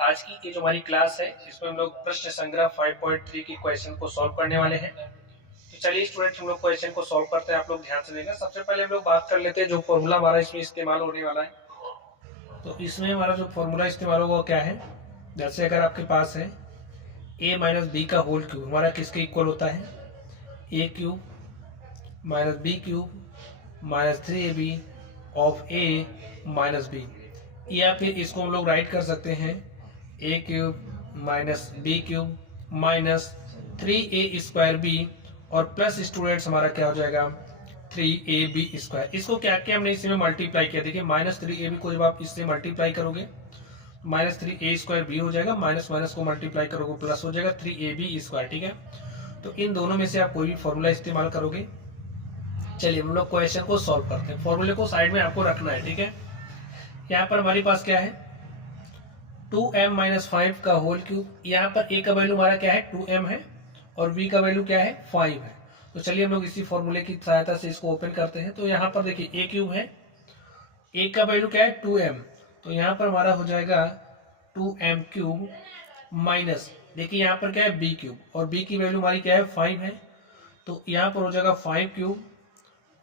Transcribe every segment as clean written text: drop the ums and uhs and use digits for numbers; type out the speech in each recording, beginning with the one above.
आज की ये जो हमारी क्लास है इसमें हम लोग प्रश्न संग्रह 5.3 की क्वेश्चन को सॉल्व करने वाले हैं। तो चलिए स्टूडेंट हम लोग क्वेश्चन को सॉल्व करते हैं, आप लोग ध्यान से देखें। सबसे पहले हम लोग बात कर लेते हैं जो फॉर्मूला हमारा इसमें इस्तेमाल होने वाला है। तो इसमें हमारा जो फॉर्मूला इस्तेमाल होगा वो क्या है, जैसे अगर आपके पास है a माइनस बी का होल क्यूब हमारा किसके इक्वल होता है, a cube minus b cube minus 3ab of a minus b, या फिर इसको हम लोग राइट कर सकते हैं a cube minus b cube minus 3a² b और प्लस स्टूडेंट्स हमारा क्या हो जाएगा 3ab²। इसको क्या किया हमने, इसी में मल्टीप्लाई किया। देखिए माइनस 3ab को जब आप इससे मल्टीप्लाई करोगे माइनस 3a² हो जाएगा, माइनस माइनस को मल्टीप्लाई करोगे प्लस हो जाएगा 3ab²। ठीक है, तो इन दोनों में से आप कोई भी फॉर्मूला इस्तेमाल करोगे। चलिए हम लोग क्वेश्चन को सॉल्व करते हैं। फॉर्मूले को साइड में आपको रखना है। ठीक है, यहाँ पर हमारे पास क्या है 2m माइनस 5 का होल क्यूब। यहाँ पर a का वैल्यू हमारा क्या है 2m है और b का वैल्यू क्या है 5 है। तो चलिए हम लोग इसी फॉर्मूले की सहायता से इसको ओपन करते हैं। तो यहाँ पर देखिए a क्यूब है, a का वैल्यू क्या है 2m, तो यहाँ पर हमारा हो जाएगा 2m क्यूब माइनस देखिए यहाँ पर क्या है b क्यूब और b की वैल्यू हमारी क्या है 5 है, तो यहाँ पर हो जाएगा 5 क्यूब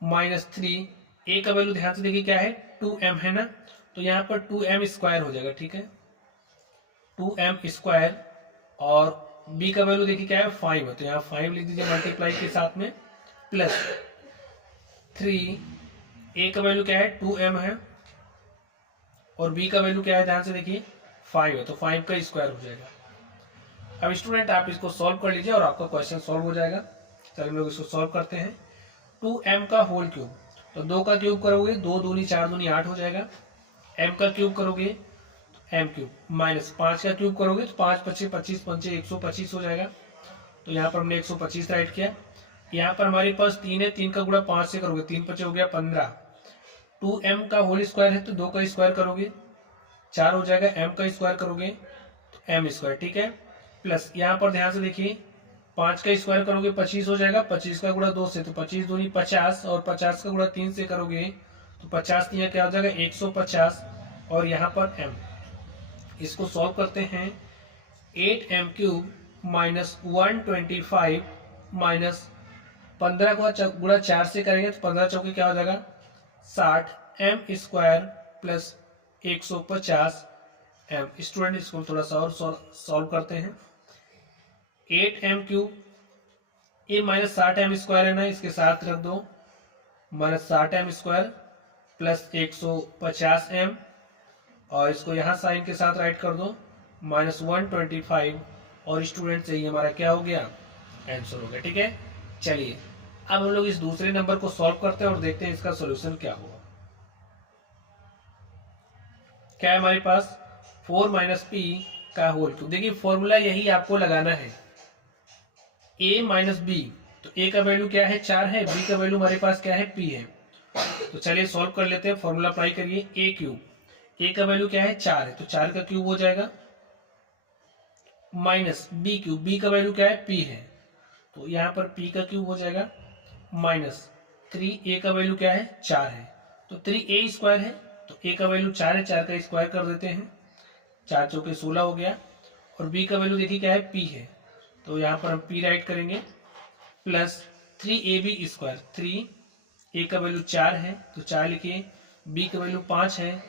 माइनस 3। a का वैल्यू ध्यान से देखिए क्या है 2m है ना, तो यहाँ पर 2m² हो जाएगा। ठीक है, 2m² और b का वैल्यू देखिए क्या है 5 है, तो यहाँ 5 लिख दीजिए मल्टीप्लाई के साथ में प्लस 3। a का वैल्यू क्या है 2m है और b का वैल्यू क्या है ध्यान से देखिए 5 है, तो 5 का स्क्वायर हो जाएगा। अब स्टूडेंट आप इसको सॉल्व कर लीजिए और आपका क्वेश्चन सॉल्व हो जाएगा। चलिए हम लोग इसको सॉल्व करते हैं। 2m का होल क्यूब, तो 2 का क्यूब करोगे 2 दूनी 4 दूनी 8 हो जाएगा। m का क्यूब करोगे तो m क्यूब माइनस 5 का क्यूब करोगे तो 5 पच्चे 25 पंचे 125 हो जाएगा। तो यहाँ पर हमने 125 राइट किया। यहाँ पर हमारे पास 3 है, 3 का गुणा 5 से करोगे 3 पच्चे हो गया 15। 2m का होल स्क्वायर है तो 2 का स्क्वायर करोगे 4 हो जाएगा, m का स्क्वायर करोगे तो m²। ठीक है, प्लस यहाँ पर ध्यान से देखिए 5 का स्क्वायर करोगे 25 हो जाएगा, 25 का गुणा 2 से तो 25 दूनी 50 और 50 का गुणा 3 से करोगे तो 50 यहाँ क्या हो जाएगा 150 और यहाँ पर m। इसको सॉल्व करते हैं 8m क्यूब माइनस 125 माइनस 15 को गुणा 4 से करेंगे तो 15 चौके क्या हो जाएगा 60 m² प्लस 150 m। स्टूडेंट इसको थोड़ा सा और सॉल्व करते हैं। 8m क्यूब ये माइनस 60m² है ना, इसके साथ रख दो माइनस 60m² प्लस 150m और इसको यहाँ साइन के साथ राइट कर दो माइनस 125 और स्टूडेंट से ये हमारा क्या हो गया आंसर हो गया। ठीक है, चलिए अब हम लोग इस दूसरे नंबर को सॉल्व करते हैं और देखते हैं इसका सॉल्यूशन क्या होगा। क्या है हमारे पास 4 माइनस p का होल क्यूब। देखिए फॉर्मूला यही आपको लगाना है a माइनस बी, तो a का वैल्यू क्या है 4 है, b का वैल्यू हमारे पास क्या है p है। तो चलिए सॉल्व कर लेते हैं। फॉर्मूला अप्लाई करिए a क्यूब, a का वैल्यू क्या है 4 है तो 4 का क्यूब हो जाएगा माइनस b क्यूब, b का वैल्यू क्या है p है, तो यहाँ पर p का क्यूब हो जाएगा माइनस 3a का वैल्यू क्या है 4 है तो 3a² है, तो a का वैल्यू 4 है, 4 का स्क्वायर कर देते हैं 4 चौके 16 हो गया और b का वैल्यू देखिए क्या है p है, तो यहाँ पर हम p राइट करेंगे प्लस 3ab²। 3 a का वैल्यू 4 है तो 4 लिखिए, b का वैल्यू 5 है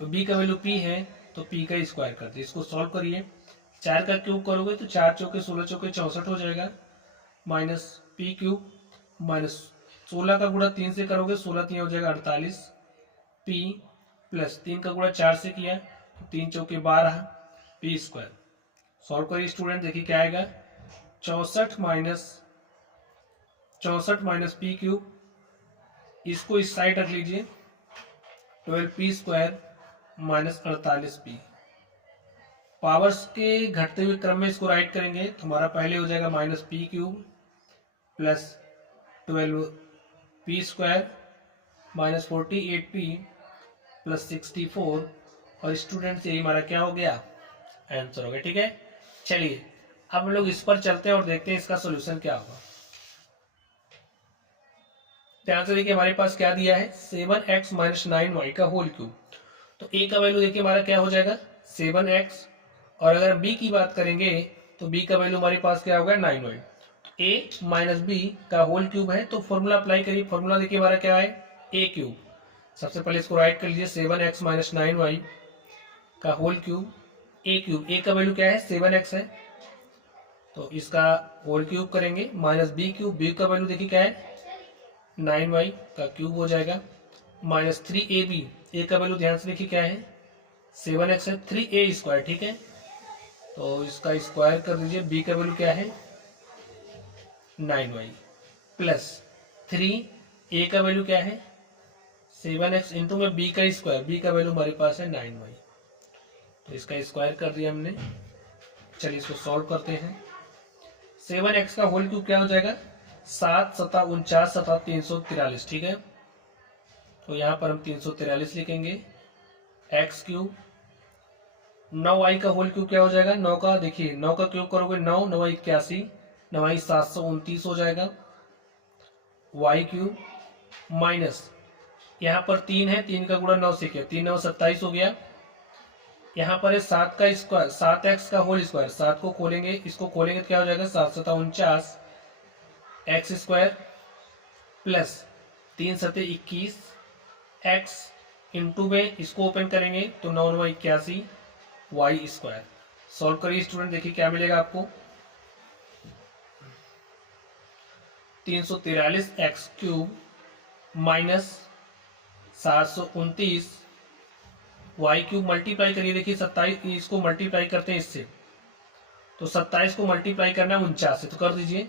तो b का वैल्यू p है तो p का स्क्वायर कर दिए। इसको सॉल्व करिए, 4 का क्यूब करोगे तो 4 चौके 16 चौके 64 हो जाएगा माइनस p क्यूब माइनस 16 का गुणा 3 से करोगे 16 3 हो जाएगा 48 p प्लस 3 का गुणा 4 से किया तो 3 चौके 12 p²। सॉल्व करिए स्टूडेंट, देखिए क्या आएगा 64 माइनस p क्यूब, इसको इस साइड रख लीजिए 12p² माइनस 48p। पावर्स के घटते हुए क्रम में इसको राइट करेंगे तो हमारा पहले हो जाएगा minus p cube plus 12p² minus 48p plus 64 और स्टूडेंट से हमारा क्या हो गया आंसर हो गया। ठीक है, चलिए अब हम लोग इस पर चलते हैं और देखते हैं इसका सॉल्यूशन क्या होगा। ध्यान से देखिए हमारे पास क्या दिया है 7x माइनस 9y का होल क्यूब, तो a का वैल्यू देखिए हमारा क्या हो जाएगा 7x और अगर हम बी की बात करेंगे तो बी का वैल्यू हमारे पास क्या होगा 9y। ए माइनस बी का होल क्यूब है तो फॉर्मूला अप्लाई करिए। फॉर्मूला देखिए हमारा क्या है ए क्यूब। सबसे पहले इसको राइट कर लीजिए 7x माइनस 9y का होल क्यूब ए क्यूब। ए का वैल्यू क्या है 7x है तो इसका होल क्यूब करेंगे माइनस बी क्यूब। बी का वैल्यू देखिए क्या है 9y का क्यूब हो जाएगा माइनस 3ab। ए का वैल्यू ध्यान से देखिए क्या है 7x है 3a स्क्वायर। ठीक है तो इसका स्क्वायर कर दीजिए। बी का वैल्यू क्या है 9y प्लस 3 ए का वैल्यू क्या है 7x इंटू में बी का स्क्वायर। बी का वैल्यू हमारे पास है 9y तो इसका स्क्वायर कर दिया हमने। चलिए इसको सॉल्व करते हैं। 7x का होल क्यूब क्या हो जाएगा 7 सता 49 सता 343। ठीक है तो यहाँ पर हम 343 लिखेंगे। एक्स क्यूब 9y का होल क्यूब क्या हो जाएगा 9 का देखिए 9 का क्यूब करोगे 9 9 81 9 729 हो जाएगा। y क्यूब माइनस यहाँ पर 3 है 3 का गुणा 9 से किया 3 9 27 हो गया। यहाँ पर है 7 का स्क्वायर 7x का होल स्क्वायर। 7 को खोलेंगे इसको खोलेंगे तो क्या हो जाएगा 7 सता 49 एक्स स्क्वायर प्लस 3 सते 21 एक्स इंटू में इसको ओपन करेंगे तो 9 9 81 वाई स्क्वायर। सॉल्व करिए स्टूडेंट देखिए क्या मिलेगा आपको 343 x cube minus 729 y cube multiply करिए। देखिए 27 इसको मल्टीप्लाई करते हैं इससे तो 27 को मल्टीप्लाई करना है 49 से तो कर दीजिए।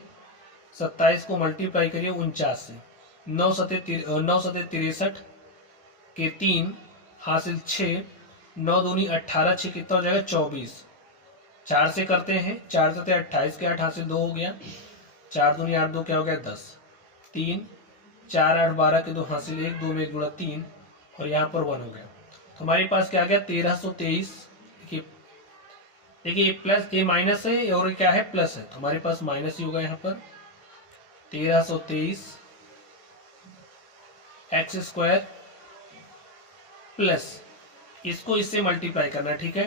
27 को मल्टीप्लाई करिए 49 से 9 सते 63 के 3 हासिल 6 9 दूनी 18 6 कितना हो जाएगा 24। 4 से करते हैं 4 सते 28 के 8 हासिल 2 हो गया 4 दूनी 8 2 क्या हो गया 10 3 4 8 12 के 2 हासिल 1 2 में 1 गुणा 3 और यहाँ पर 1 हो गया। तो हमारे पास क्या आ गया 1323। देखिए प्लस ए माइनस है और क्या है प्लस है तो हमारे पास माइनस ही होगा यहाँ पर 1323 एक्स स्क्वायर प्लस इसको इससे मल्टीप्लाई करना। ठीक है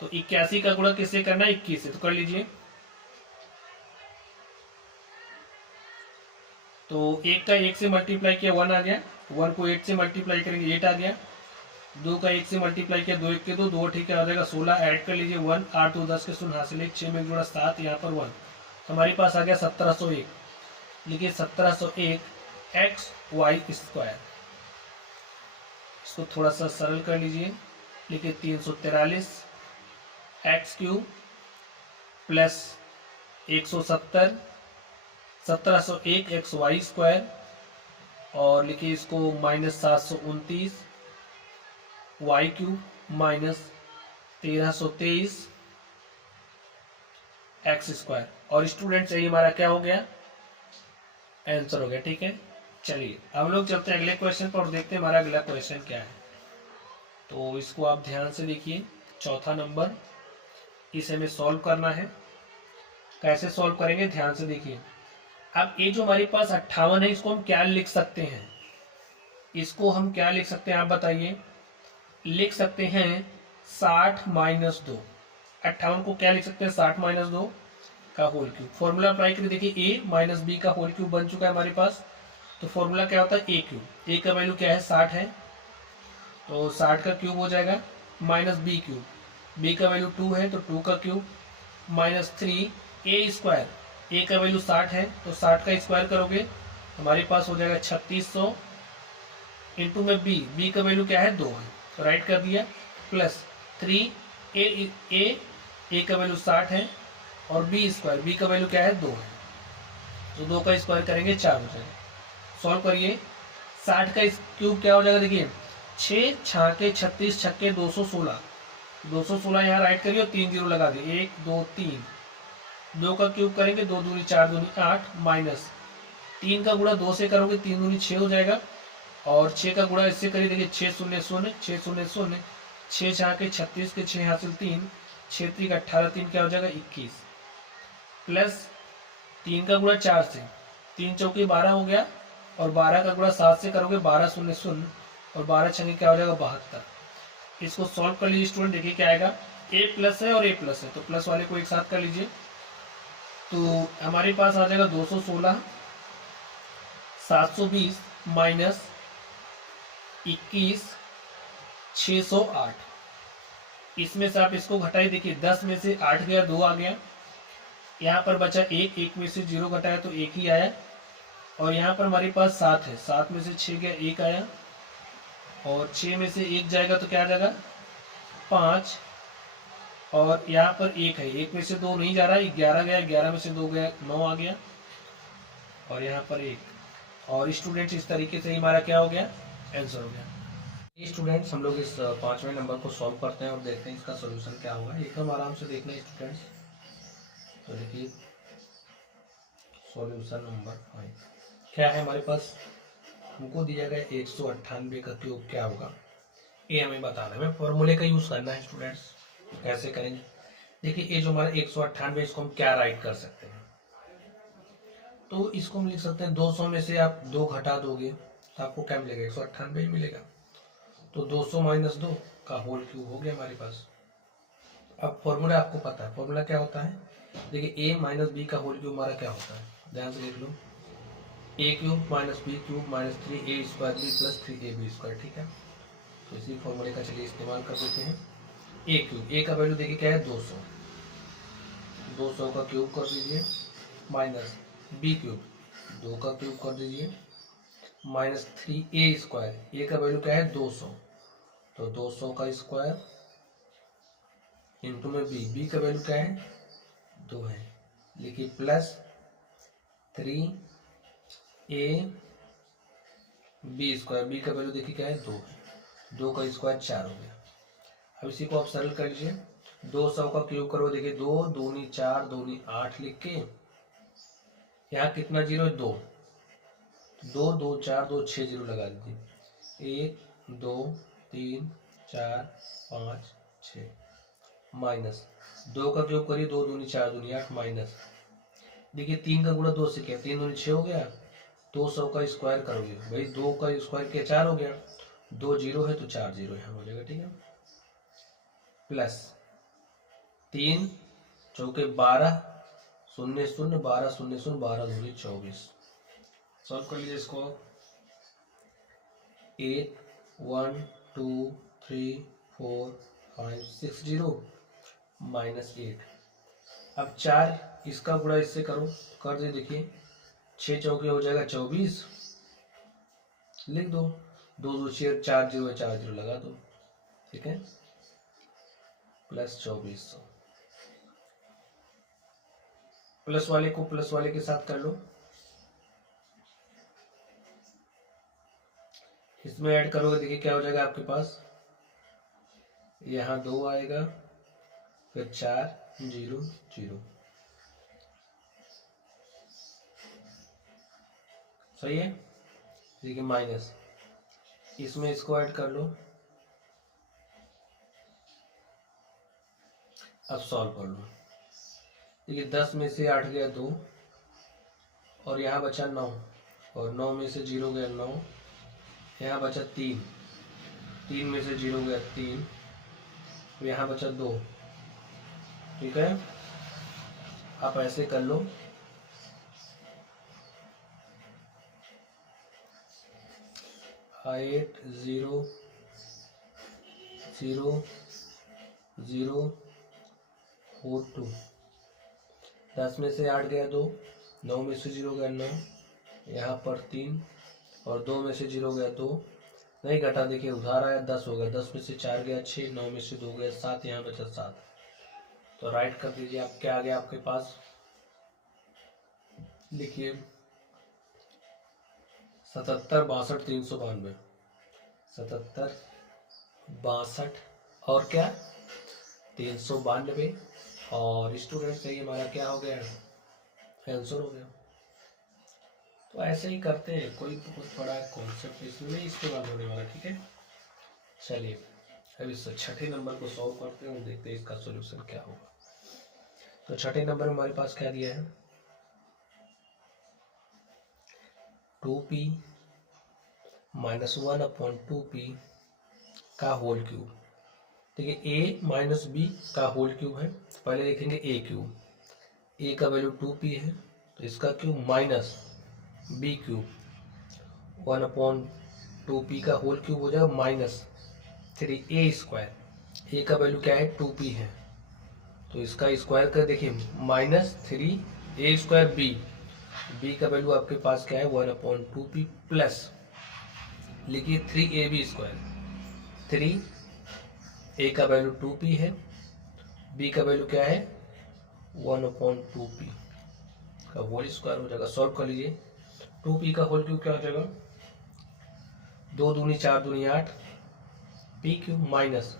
तो 81 का गुणा किससे करना है 21 से तो कर लीजिए। तो 1 का 1 से मल्टीप्लाई किया 1 आ गया 1 को 8 से मल्टीप्लाई करेंगे 8 आ गया 2 का 1 से मल्टीप्लाई किया 2 1 के 2 2 ठीक है आ जाएगा 16 ऐड कर लीजिए 1 8 2 10 के शून्य हासिल 1 6 में 1 जुड़ा 7 यहाँ पर 1 तो हमारे पास आ गया 1701। लिखिए 1701 एक्स वाई स्क्वायर। इसको थोड़ा सा सरल कर लीजिए। लिखिए 343 x cube plus 170 1701 x y square और लिखिए इसको minus 729 y cube minus 1323 x square. और स्टूडेंट्स यही हमारा क्या हो गया आंसर हो गया। ठीक है चलिए हम लोग चलते हैं अगले क्वेश्चन पर और देखते हैं हमारा अगला क्वेश्चन क्या है। तो इसको आप ध्यान से देखिए चौथा नंबर इसे हमें सॉल्व करना है। कैसे सॉल्व करेंगे ध्यान से देखिए। अब ये जो हमारे पास 58 है इसको हम क्या लिख सकते हैं इसको हम क्या लिख सकते हैं आप बताइए। लिख सकते हैं 60 माइनस 2। 58 को क्या लिख सकते हैं 60 माइनस 2 का होल क्यूब। फॉर्मूला अप्लाई करिए देखिए ए माइनस बी का होल क्यूब बन चुका है हमारे पास। तो फॉर्मूला क्या होता है ए क्यूब। ए का वैल्यू क्या है 60 है तो 60 का क्यूब हो जाएगा माइनस बी क्यूब। बी का वैल्यू 2 है तो 2 का क्यूब माइनस 3 ए स्क्वायर। ए का वैल्यू 60 है तो 60 का स्क्वायर करोगे हमारे पास हो जाएगा 3600 इंटू में बी का वैल्यू क्या है 2 है तो राइट कर दिया प्लस 3 ए का वैल्यू 60 है और बी स्क्वायर। बी का वैल्यू क्या है 2 है तो 2 का स्क्वायर करेंगे 4 हो जाएगा। सॉल्व करिए 60 का क्यूब क्या हो जाएगा देखिए 6 छाके 36 छक्के 216 यहाँ राइट करिए और 3 जीरो लगा दिए 1 2 3 2 का क्यूब करेंगे 2 दूनी 4 दूनी 8 माइनस 3 का गुणा 2 से करोगे 3 दूनी 6 हो जाएगा और 6 का गुणा इससे करिए देखिए 6 0 0 6 0 0 6 छाके 36 के 6 हासिल 3 6 3 का 18 3 क्या हो जाएगा 21 प्लस 3 का गुणा 4 से 3 चौके 12 हो गया और 12 का गुणा 7 से करोगे 12 0 0 और 12 छंगे क्या हो जाएगा 72। इसको सॉल्व कर लीजिए स्टूडेंट देखिए क्या आएगा ए प्लस है और ए प्लस है, तो प्लस वाले को एक साथ कर लीजिए। तो हमारे पास आ जाएगा 216, 720 माइनस 21, 608। इसमें से आप इसको घटाई, देखिए 10 में से 8 गया, 2 आ गया, यहाँ पर बचा एक, एक में से 0 घटाया तो एक ही आया, और यहाँ पर हमारे पास 7 है, 7 में से 6 गया, एक आया, और 6 में से एक जाएगा तो क्या आ जाएगा 5, और यहाँ पर एक है, एक में से 2 नहीं जा रहा है, 11 गया, 11 में से 2 गया, 9 आ गया, और यहाँ पर एक। और स्टूडेंट्स इस तरीके से हमारा क्या हो गया, आंसर हो गया। ये स्टूडेंट्स हम लोग इस 5वें नंबर को सॉल्व करते हैं और देखते हैं इसका सोल्यूशन क्या होगा। एकदम आराम से देखना है स्टूडेंट्स। तो देखिए सॉल्यूशन नंबर 5 क्या है हमारे पास, हमको दिया गया 198 का क्यूब क्या होगा, ये हमें बताना है। हमें फॉर्मूले का यूज करना है स्टूडेंट्स। कैसे करेंगे, देखिए ये जो हमारा 198, इसको हम क्या राइट कर सकते हैं, तो इसको हम लिख सकते हैं 200 में से आप 2 घटा दोगे तो आपको क्या मिलेगा, 198 ही मिलेगा। तो 200 माइनस 2 का होल क्यूब हो गया हमारे पास। अब फॉर्मूला आपको पता है, फॉर्मूला क्या होता है, देखिए a माइनस बी का होल क्यूब हमारा क्या होता है, ध्यान से देख लो, a cube minus b cube minus 3a square B plus 3ab square. ठीक है, तो इसी फॉर्मूले का चलिए इस्तेमाल कर देते हैं। a क्यूब, a का वैल्यू देखिए क्या है 200, 200 का क्यूब कर दीजिए, माइनस बी क्यूब 2 का क्यूब कर दीजिए, माइनस 3a स्क्वायर, a का वैल्यू क्या है 200, तो 200 का स्क्वायर इंटू में बी का वैल्यू क्या है 2 है, लिखिए plus 3a b square, b का वैल्यू देखिए क्या है 2 है, 2 का स्क्वायर 4 हो गया। अब इसी को आप सरल कर लीजिए, 200 का क्यूब करो, देखिए 2 दूनी 4 दूनी 8 लिख के, यहाँ कितना जीरो है 2, 2 2 4 2 6 जीरो लगा दीजिए, 1 2 3 4 5 6, माइनस 2 का क्यूब करिए, 2 दूनी 4 दूनी 8, माइनस देखिए 3 का गुणा 2 से किया, 3 दूनी 6 हो गया, 200 का स्क्वायर करोगे भाई, 2 का स्क्वायर किया 4 हो गया, 2 जीरो है तो 4 जीरो यहाँ हो जाएगा। ठीक है, प्लस 3 चौके 12 शून्य शून्य 12 शून्य शून्य 12 दूनी 24। सॉल्व कर लीजिए इसको, 8 1 2 3 4 5 6 जीरो माइनस 8। अब 4 इसका गुणा इससे करो, कर दे, देखिए 6 चौके हो जाएगा 24, लिख दो, 2 2 6 4 जीरो है, 4 जीरो लगा दो। ठीक है, प्लस 2400, प्लस वाले को प्लस वाले के साथ कर लो, इसमें ऐड करोगे देखिए क्या हो जाएगा आपके पास, यहाँ 2 आएगा, फिर 4 0 0, सही है। देखिए माइनस, इसमें इसको ऐड कर लो, अब सॉल्व कर लो, देखिए 10 में से 8 गया 2, और यहाँ बचा 9, और 9 में से 0 गया 9, यहाँ बचा 3, 3 में से 0 गया 3, यहाँ बचा 2। ठीक है, आप ऐसे कर लो, 8 0 0 0 4 2, 10 में से 8 गया 2, 9 में से 0 गया 9, यहाँ पर 3, और 2 में से 0 गया 2, नहीं घटा, देखिए उधार आया 10 हो गया, 10 में से 4 गया 6, 9 में से 2 गया 7, यहाँ बचा 7, तो राइट कर दीजिए। आप क्या आ गया आपके पास, लिखिए 77 62 392, 77 62 और क्या 392, और स्टूडेंट से हमारा क्या हो गया, आंसर हो गया। तो ऐसे ही करते हैं, कोई बहुत बड़ा कॉन्सेप्ट इसमें नहीं इस्तेमाल होने वाला। ठीक है, चलिए अब इस छठे नंबर को सॉल्व करते हैं और देखते हैं इसका सॉल्यूशन क्या होगा। तो छठे नंबर में हमारे पास क्या दिया है, 2p माइनस 1/2p का होल क्यूब। देखिए ए माइनस बी का होल क्यूब है, पहले लिखेंगे ए क्यूब, ए का वैल्यू 2p है तो इसका cube minus b cube 1/2p का होल क्यूब हो जाएगा माइनस 3a स्क्वायर, ए का वैल्यू क्या है 2p है तो इसका स्क्वायर कर देखिए माइनस 3a स्क्वायर बी का वैल्यू आपके पास क्या है 1/2p प्लस लिखिए 3ab स्क्वायर, 3a का वैल्यू 2p है, b का वैल्यू क्या है 1/2p का होल स्क्वायर हो जाएगा। सॉल्व कर लीजिए, 2p का होल क्यूब क्या हो जाएगा 2 दूनी 4 दूनी 8 p क्यूब माइनस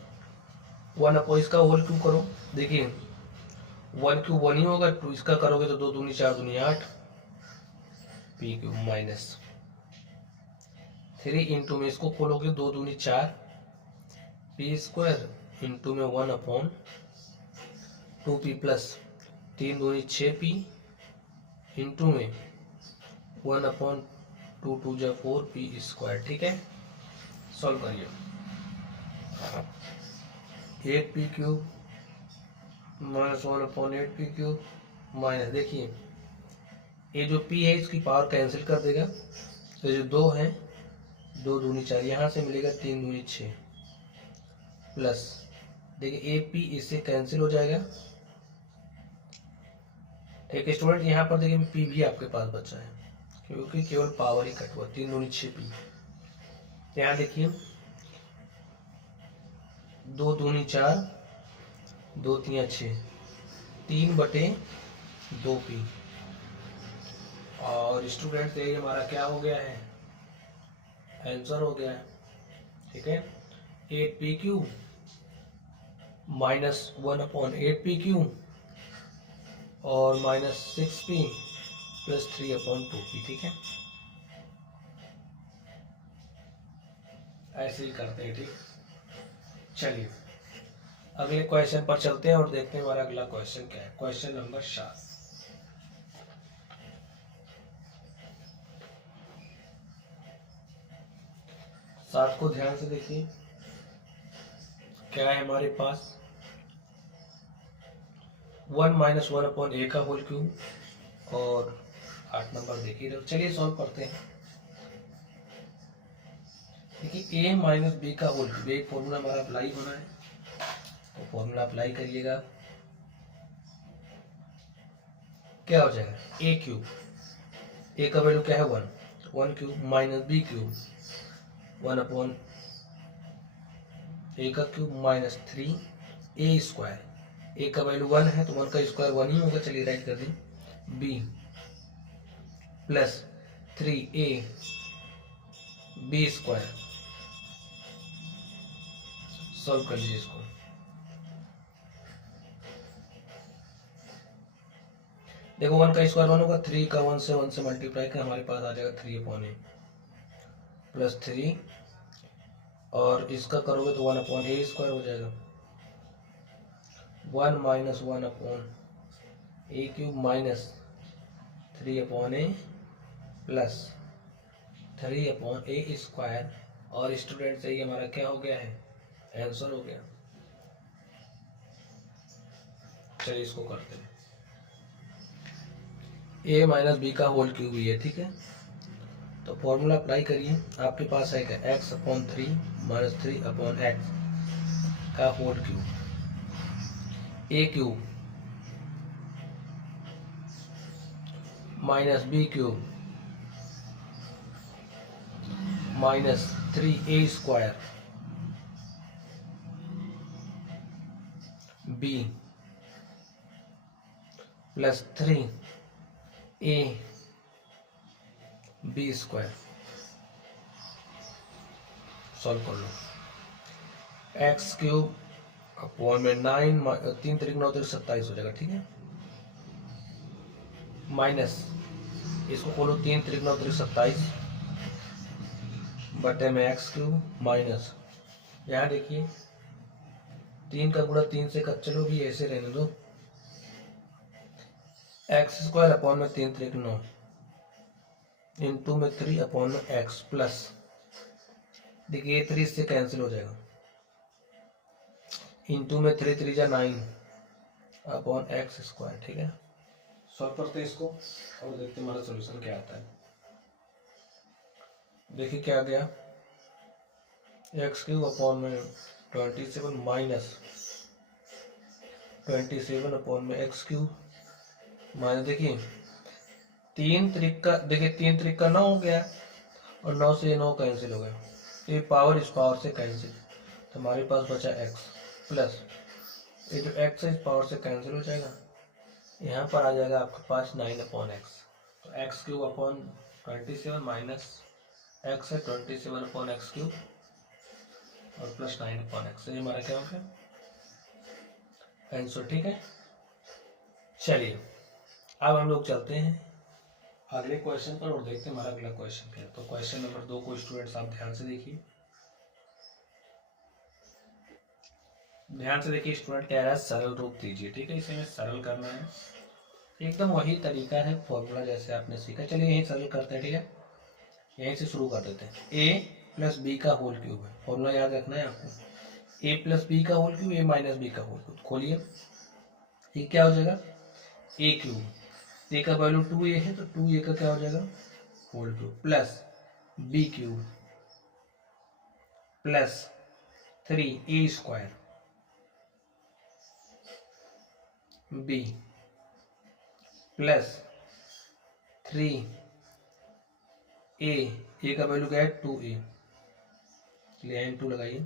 1 इसका होल क्यूब करो, देखिए 1 क्यूब 1 ही होगा, 2 इसका करोगे तो 2 दूनी 4 दूनी 8 p क्यूब माइनस 3 इंटू में इसको खोलोगे 2 दूनी 4 p स्क्वायर इंटू में 1/2p प्लस 3 दूनी 6p इंटू में 1/2 2 जा 4p स्क्वायर। ठीक है, सॉल्व करिए, 8p cube minus 1/8p cube minus, देखिए ये जो p है इसकी पावर कैंसिल कर देगा तो जो 2 है 2 दूनी 4 यहाँ से मिलेगा 3 दूनी 6 प्लस देखिए AP इससे कैंसिल हो जाएगा। एक स्टूडेंट यहाँ पर देखिए P भी आपके पास बचा है क्योंकि केवल पावर ही कट हुआ, 3 दूनी 6p। यहाँ देखिए 2 दूनी 4 2 3 6 3/2p और स्टूडेंट ये हमारा क्या हो गया है आंसर हो गया है। ठीक है, 8p cube minus 1/8p cube और माइनस 6p प्लस 3/2p। ठीक है, ऐसे ही करते हैं। ठीक, चलिए अगले क्वेश्चन पर चलते हैं और देखते हैं हमारा अगला क्वेश्चन क्या है। क्वेश्चन नंबर 7, सात को ध्यान से देखिए क्या है हमारे पास 1 माइनस 1/a का होल क्यूब और 8 नंबर देखिए। चलिए सॉल्व करते हैं। देखिए a माइनस बी का होल क्यूब, एक फॉर्मूला हमारा अप्लाई होना है तो फॉर्मूला अप्लाई करिएगा। क्या हो जाएगा a क्यूब, a का वैल्यू क्या है 1 cube minus b cube 1/a का cube minus 3a square, a का वैल्यू 1 है तो 1 का स्क्वायर 1 ही होगा, चलिए राइट कर दी b plus 3a b square. Solve कर लीजिए इसको, देखो 1 का स्क्वायर 1 होगा, 3 का 1 से मल्टीप्लाई कर हमारे पास आ जाएगा 3/a प्लस 3 और इसका करोगे तो 1/a स्क्वायर हो जाएगा 1 minus 1/a cube minus 3/a plus 3/a square. और स्टूडेंट से ये हमारा क्या हो गया है आंसर हो गया। चलिए इसको करते हैं, a माइनस बी का होल क्यूब ही है। ठीक है, तो फॉर्मूला अप्लाई करिए, आपके पास है क्या x/3 माइनस 3/x का whole cube, a cube minus b cube minus 3a square b plus 3a b square. Solve कर लो, एक्स क्यूब अपॉन में 9 3 3 9 27 हो जाएगा। ठीक है, माइनस इसको खोलो 3 3 9 27 बटे में एक्स क्यूब माइनस, यहाँ देखिए 3 का गुणा 3 से कर, चलो भी ऐसे रहने दो, एक्स स्क्वायर अपॉन में 3 3 9 इंटू में 3 अपॉन में एक्स प्लस, देखिए 3 से कैंसिल हो जाएगा इंटू में 3 3 जा 9 अपॉन एक्स स्क्वायर। ठीक है, सॉल्व करते हैं इसको और देखते हैं हमारा सोल्यूशन क्या आता है। देखिए क्या आ गया, एक्स क्यूब अपॉन में 27 माइनस 27 अपॉन में एक्स क्यूब माइनस, देखिए 3 त्रिका, देखिए 3 त्रिका 9 हो गया और 9 से 9 कैंसिल हो गया, ये पावर इस पावर से कैंसिल, तो हमारे पास बचा एक्स प्लस ये जो एक्स है इस पावर से कैंसिल हो जाएगा, यहाँ पर आ जाएगा आपके पास 9 अपॉन एक्स, तो x cube upon 27 minus x है 27 अपॉन एक्स क्यूब और प्लस 9 अपॉन एक्स, ये हमारा क्या हो गया आंसर। ठीक है, चलिए अब हम लोग चलते हैं अगले क्वेश्चन पर और देखते हैं हमारा अगला क्वेश्चन क्या है। तो क्वेश्चन नंबर 2 को स्टूडेंट्स आप ध्यान से देखिए, ध्यान से देखिए स्टूडेंट कह रहा है सरल रूप दीजिए। ठीक है, इसे हमें सरल करना है, एकदम वही तरीका है फॉर्मूला जैसे आपने सीखा। चलिए यही सरल करते हैं। ठीक है, यहीं से शुरू कर देते हैं। ए प्लस बी का होल क्यूब है, फॉर्मूला याद रखना है आपको, ए प्लस बी का होल क्यूब ए माइनस बी का होल क्यूब। खोलिए, ये क्या हो जाएगा ए क्यूब, ए का वैल्यू 2a है तो 2a का क्या हो जाएगा whole cube plus b cube plus 3a square B plus 3a, a का वैल्यू क्या है 2a, चलिए 2 लगाइए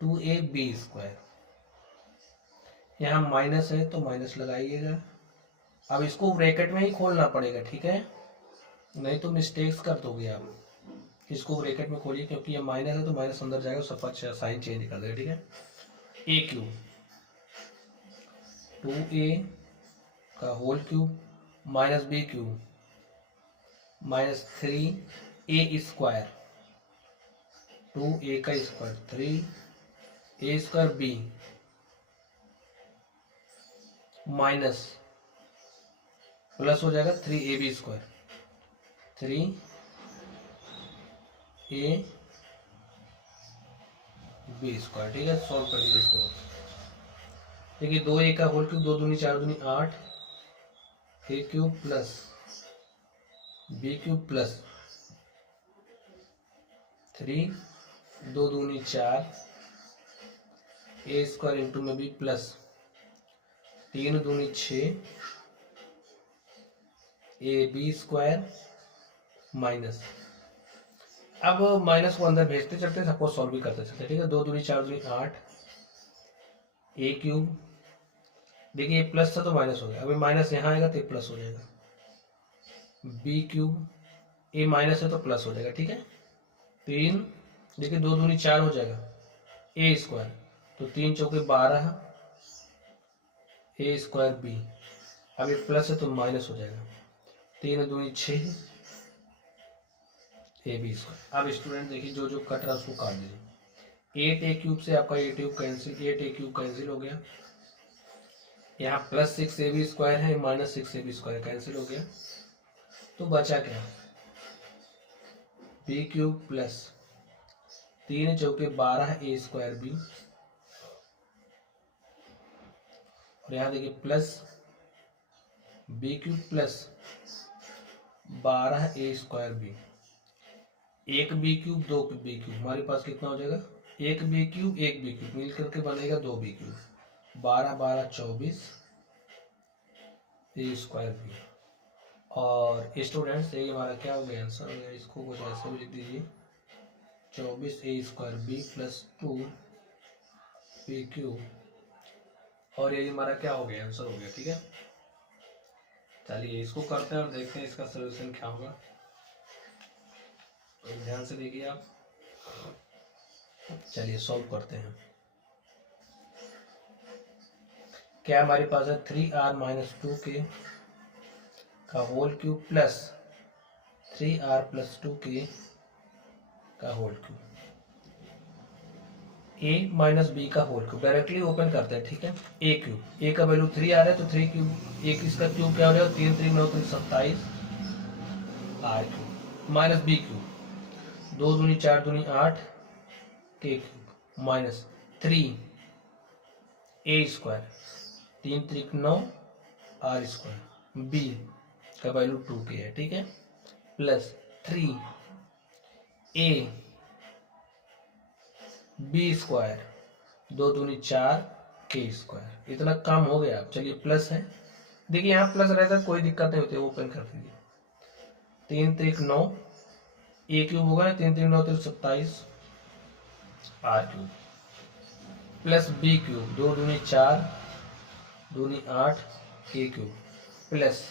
2ab स्क्वायर, यहाँ माइनस है तो माइनस लगाइएगा। अब इसको ब्रैकेट में ही खोलना पड़ेगा, ठीक है, नहीं तो मिस्टेक्स कर दोगे आप। इसको ब्रैकेट में खोलिए क्योंकि ये माइनस है तो माइनस अंदर जाएगा, सब अच्छा साइन चेंज कर देगा। ठीक है, ए क्यूब 2a का whole cube minus b cube minus 3a square 2a का square 3a square b minus plus हो जाएगा 3ab square 3a b square. ठीक है, सॉल्व कर लीजिए इसको। देखिए 2a का होल क्यूब 2 दूनी 4 दूनी 8 a cube plus b cube plus 3 2 दूनी 4 a स्क्वायर इंटू में भी प्लस 3 दूनी 6 ए बी स्क्वायर माइनस, अब माइनस को अंदर भेजते चलते सबको सॉल्व भी करते चलते। ठीक है, 2 दूनी 4 दूनी 8 ए क्यूब, देखिए प्लस था तो माइनस हो गया, अभी माइनस यहाँ आएगा तो प्लस हो जाएगा बी क्यूब, ए माइनस है तो प्लस हो जाएगा। ठीक है, 3 देखिए 2 दूनी 4 हो जाएगा ए स्क्वायर, तो 3 चौके 12 ए स्क्वायर बी, अभी प्लस है तो माइनस हो जाएगा 3 दूनी 6 ए बी स्क्वायर। अब स्टूडेंट देखिए जो जो कट रहा है उसको काट दीजिए। 8 ए क्यूब से आपका a cube cancel, 8 a cube cancel हो गया, यहाँ प्लस 6 ए बी स्क्वायर है minus 6 a b square cancel हो गया, तो बचा क्या बी क्यूब प्लस 3 चौके 12 ए स्क्वायर बी, और यहाँ देखिए प्लस बी क्यूब प्लस 12 ए स्क्वायर बी, एक बी क्यूब 2 बी क्यूब, हमारे पास कितना हो जाएगा एक बी क्यूब एक बी क्यूब मिल करके बनेगा 2 B cube, 12 12 24 A square B. और स्टूडेंट्स ये हमारा क्या हो गया आंसर हो गया, इसको कुछ ऐसे भी लिख दीजिए 24 A square B plus 2 B cube, और ये हमारा क्या हो गया आंसर हो गया। ठीक है, चलिए इसको करते हैं और देखते हैं इसका सोल्यूशन क्या होगा। तो ध्यान से देखिए आप, चलिए सॉल्व करते हैं। क्या हमारे पास है 3r माइनस 2k का whole cube plus 3r plus 2k का whole cube, a minus b का होल क्यूब डायरेक्टली ओपन करते हैं। ठीक है, a क्यूब, a का वैल्यू 3 आ रहा है तो 3 क्यूब एक इसका क्यूब क्या हो जाएगा 3 3 9 3 27 r cube minus b cube 2 दूनी 4 दूनी 8 के क्यूब माइनस 3 ए स्क्वायर, 3 त्रिक 9 आर स्क्वायर, बी का वैल्यू 2k है, ठीक है, प्लस 3 ए बी स्क्वायर, 2 दूनी 4 के स्क्वायर। इतना काम हो गया। अब चलिए प्लस है, देखिए यहाँ प्लस रहता है कोई दिक्कत नहीं होती, ओपन कर दीजिए। 3 त्रिक 9 ए क्यूब होगा, 3 त्रिक 9 त्रिक 27 r cube, plus b cube, 2 दूनी 4 दूनी 8 a cube, plus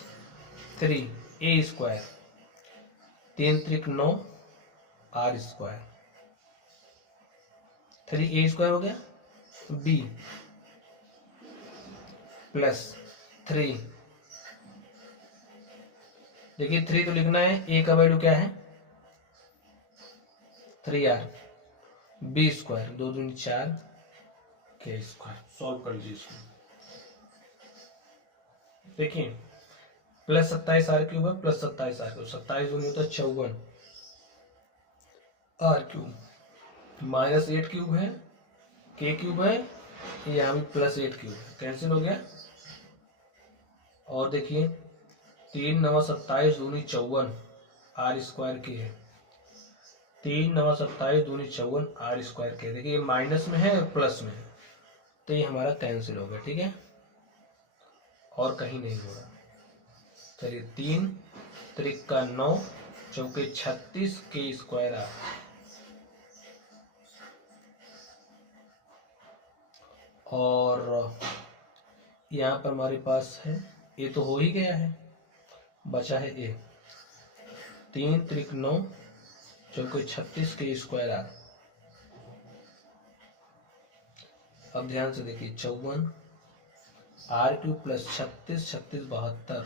3 a square, 3 त्रिक 9 आर स्क्वायर, 3 ए स्क्वायर हो गया, बी प्लस 3, देखिए 3 तो लिखना है, ए का वैल्यू क्या है 3r, बी स्क्वायर, 2 दूनी 4 के स्क्वायर। सॉल्व कर लीजिए इसको, देखिए प्लस 27 आर क्यूब है, प्लस 27 आर क्यूब, 27 दूनी होता है 54 आर क्यूब, माइनस 8 क्यूब है, के क्यूब है, यहाँ भी प्लस 8 क्यूब है, कैंसिल हो गया। और देखिए 3 9 27 दूनी 54 आर स्क्वायर की है, 3 9 27 दूनी 54 आर स्क्वायर के, देखिए ये माइनस में है और प्लस में है, तो ये हमारा कैंसिल हो गया, ठीक है, और कहीं नहीं हो रहा। चलिए 3 त्रिक का 9 चौके 36 के स्क्वायर आ, और यहाँ पर हमारे पास है ये तो हो ही गया है, बचा है ए, 3 त्रिक 9 चौके 36 के स्क्वायर आ। अब ध्यान से देखिए 54 आर क्यूब प्लस 36 36 72,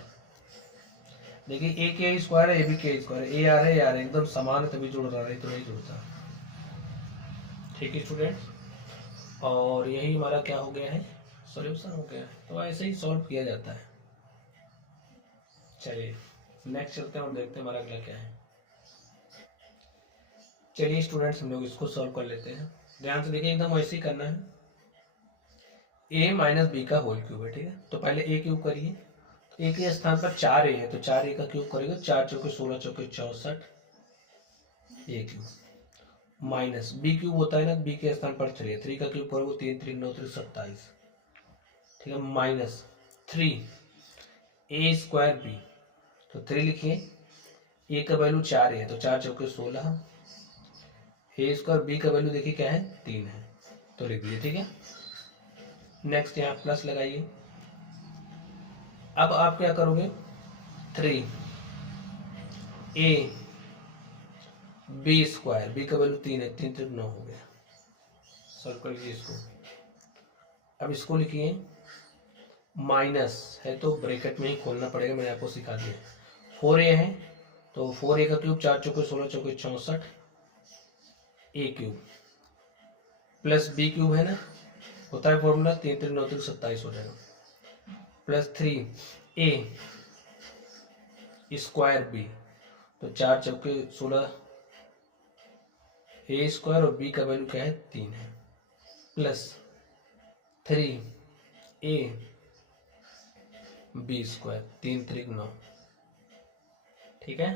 देखिए ए के स्क्वायर है, ए बी के स्क्वायर है, ए आ रहा है यार एकदम समान है तभी जुड़ रहा है, तो नहीं जुड़ता, ठीक है स्टूडेंट्स। और यही हमारा क्या हो गया है, सॉल्यूशन हो गया है। तो ऐसे ही सॉल्व किया जाता है। चलिए नेक्स्ट चलते हैं और देखते हैं हमारा अगला क्या है। चलिए स्टूडेंट्स हम लोग इसको सॉल्व कर लेते हैं, ध्यान से देखिए एकदम वैसे ही करना है। ए माइनस बी का होल क्यूब है, ठीक है, तो पहले ए क्यूब करिए, ए के स्थान पर 4 ए है तो 4 ए का क्यूब करेगा, 4 चौके 16 चौके 64 ए क्यूब, माइनस बी क्यूब होता है ना, बी के स्थान पर 3 है, 3 का क्यूब करोगे 3 3 9 3 27, ठीक है, माइनस 3 ए स्क्वायर बी, तो 3 लिखिए, ए का वैल्यू 4 है तो 4 चौके 16, ए स्क्वायर बी का वैल्यू देखिए क्या है 3 है, तो लिख दीजिए, ठीक है। नेक्स्ट यहाँ प्लस लगाइए। अब आप क्या करोगे, 3 ए बी स्क्वायर, बी का वैल्यू 3 है, 3 3 9 हो गया, सॉल्व कर लीजिए इसको। अब इसको लिखिए, माइनस है तो ब्रैकेट में ही खोलना पड़ेगा, मैंने आपको सिखा दिया। 4 ए है तो 4 ए का क्यूब 4 चौके 16 चौके 64 ए क्यूब, प्लस बी क्यूब है ना, होता है फॉर्मूला 3 3 9 3 27 हो जाएगा, प्लस 3 ए स्क्वायर बी, तो 4 चौके 16 ए स्क्वायर और बी का वैल्यू क्या है 3 है, प्लस 3 ए बी स्क्वायर, 3 3 9, ठीक है।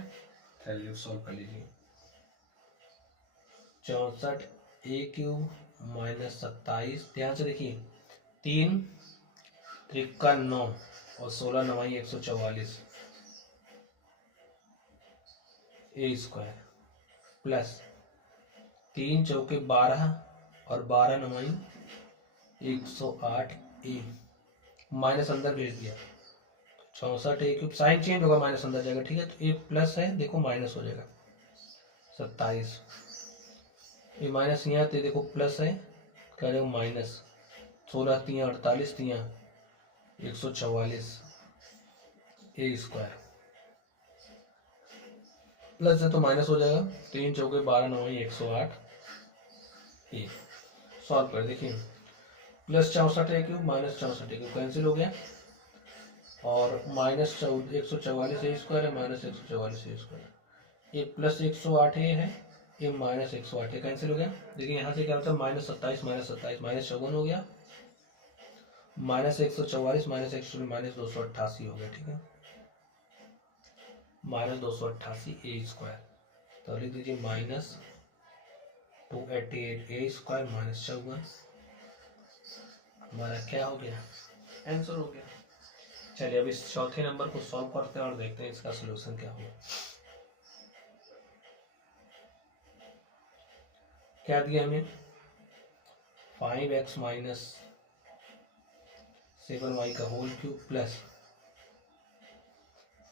चलिए सॉल्व कर लीजिए। 64 ए क्यूब माइनस 27, ध्यान से देखिए 3 त्रिका 9 और 16 9 144 ए स्क्वायर, प्लस 3 चौके 12 और 12 9 108 ए, माइनस अंदर भेज दिया, 64 ए क्यूब, साइन चेंज होगा माइनस अंदर जाएगा, ठीक है, तो ए प्लस है देखो माइनस हो जाएगा 27, ये माइनस यहाँ तो देखो प्लस है, क्या जाएगा माइनस, 16 3 48 3 144 ए स्क्वायर, प्लस है तो माइनस हो जाएगा, 3 चौके 12 9 108 ए, सॉल्व कर देखिए, प्लस 64 ए क्यूब माइनस 64 ए क्यूब कैंसिल हो गया, और माइनस 144 ए स्क्वायर है, माइनस 144 ए स्क्वायर, ये प्लस 108 ए है, ये माइनस 108 ए कैंसिल हो गया। देखिए यहाँ से क्या होता है, माइनस 27 माइनस 27 माइनस 54 हो गया, -144 -1 -288 हो गया, ठीक है, -288 ए स्क्वायर। तो लिख दीजिए -288 ए स्क्वायर -54 हमारा क्या हो गया, आंसर हो गया। चलिए अब इस चौथे नंबर को सॉल्व करते हैं और देखते हैं इसका सलूशन क्या होगा। क्या दिया हमें, 5x - 7y का whole cube plus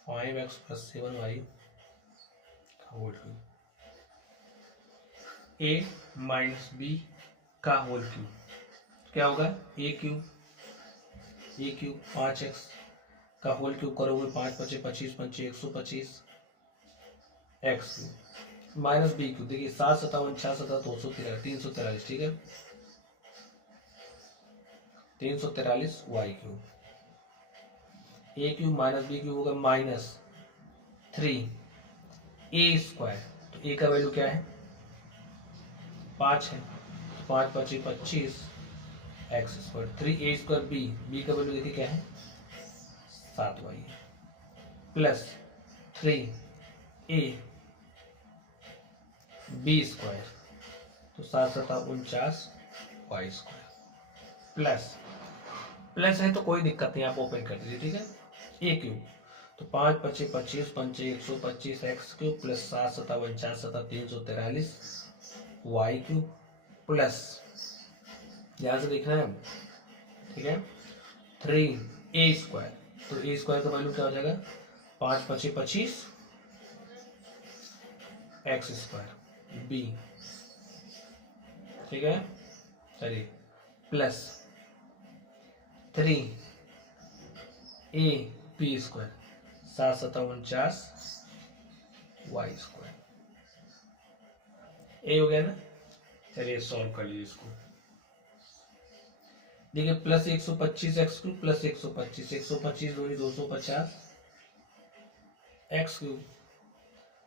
5x + 7y का होल क्यूब, a - b का होल क्यूब क्या होगा, a क्यूब 5x का होल क्यूब करोगे 5 × 5 = 25 × 5 = 125 x cube minus b cube, देखिए 7 × 7 = 49 × 7 = 243 343, ठीक है, 343 y cube, a cube minus b cube होगा -3 a स्क्वायर। तो a का वैल्यू क्या है, 5 है, 5 × 5 = 25 x square, 3a square b का वैल्यू देखिए क्या है 7y plus 3a b square, तो 7 × 7 = 49 y स्क्वायर प्लस है तो कोई दिक्कत नहीं, आप ओपन कर दीजिए, ठीक है, a क्यूब, तो 5 × 5 = 25 5 × 125 x cube plus 7 × 7 = 49 × 7 = 343 y cube plus यहाँ से देखना है, ठीक है, 3a स्क्वायर, तो a स्क्वायर का वैल्यू क्या हो जाएगा 5 × 5 = 25 x स्क्वायर b, ठीक है, चलिए plus 3a b square 7 × 7 = 49 y square, A हो गया ना। चलिए सॉल्व कर लीजिए इसको, देखिए प्लस 125 x क्यूब प्लस 125 125 दूनी 250 x cube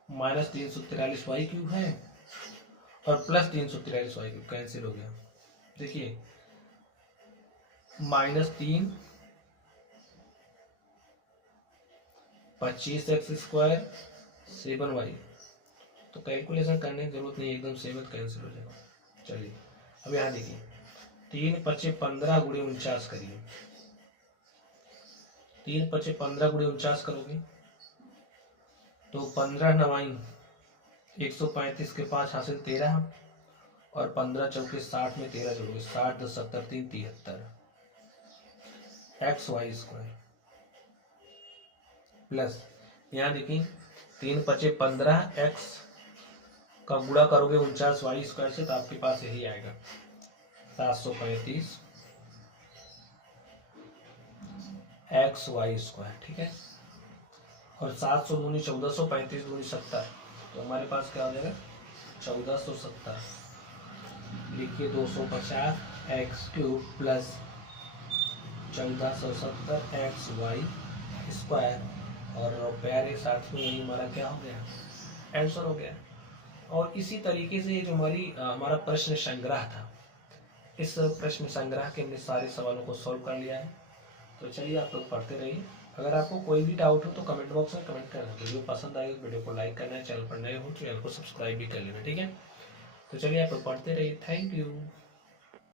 minus 343 y cube है और प्लस 343 y क्यूब कैंसिल हो गया, देखिए -3 25x स्क्वायर 7y, तो कैलकुलेशन करने की जरूरत नहीं, एकदम सेम कैंसिल हो जाएगा। चलिए अब यहाँ देखिए 3 × 5 = 15 × 49 करिए, 3 × 5 = 15 × 49 करोगे तो 15 × 9 = 135 के 5 हासिल 13 और 15 × 4 = 60 में 13 जोड़ोगे 60 × 10 = 70 3 = 73 x y स्क्वायर प्लस यहाँ देखिए 3 × 5 = 15 x का गुणा करोगे 49 y स्क्वायर से, तो आपके पास यही आएगा 735 x y स्क्वायर, ठीक है, और 700 दूनी 1435 दूनी 70, तो हमारे पास क्या हो जाएगा 1470, लिखिए 250 x cube plus 1470 x y square, और प्यारे साथ में यही हमारा क्या हो गया, आंसर हो गया। और इसी तरीके से जो हमारा प्रश्न संग्रह था, इस प्रश्न संग्रह के हमने सारे सवालों को सॉल्व कर लिया है। तो चलिए आप लोग पढ़ते रहिए, अगर आपको कोई भी डाउट हो तो कमेंट बॉक्स में कमेंट करना, वीडियो पसंद आए वीडियो को लाइक करना है, चैनल पर नए हो तो चैनल को सब्सक्राइब भी कर लेना, ठीक है। तो चलिए आप लोग पढ़ते रहिए, थैंक यू।